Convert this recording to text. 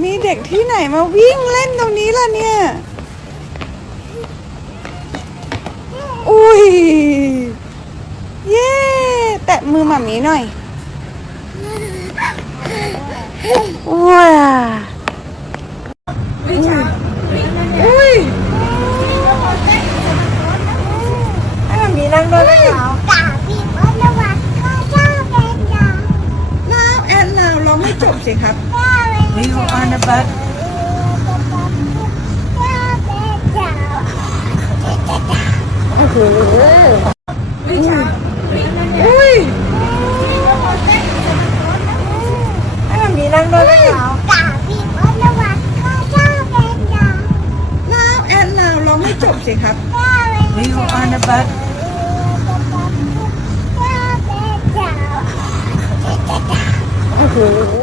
มีเด็กที่ไหนมาวิ่งเล่นตรงนี้ล่ะเนี่ย อุ้ย เย้แตะมือหมามีหน่อยว้าอุ้ยให้หมามีนั่งด้วยเลยแล้วแอนเราเราไม่จบสิครับ We were on a bus. อุ้ยให้หมามีนั่งด้วยเลยแล้วแอนเราเราไม่จบสิครับ We were on a bus. โอ้โห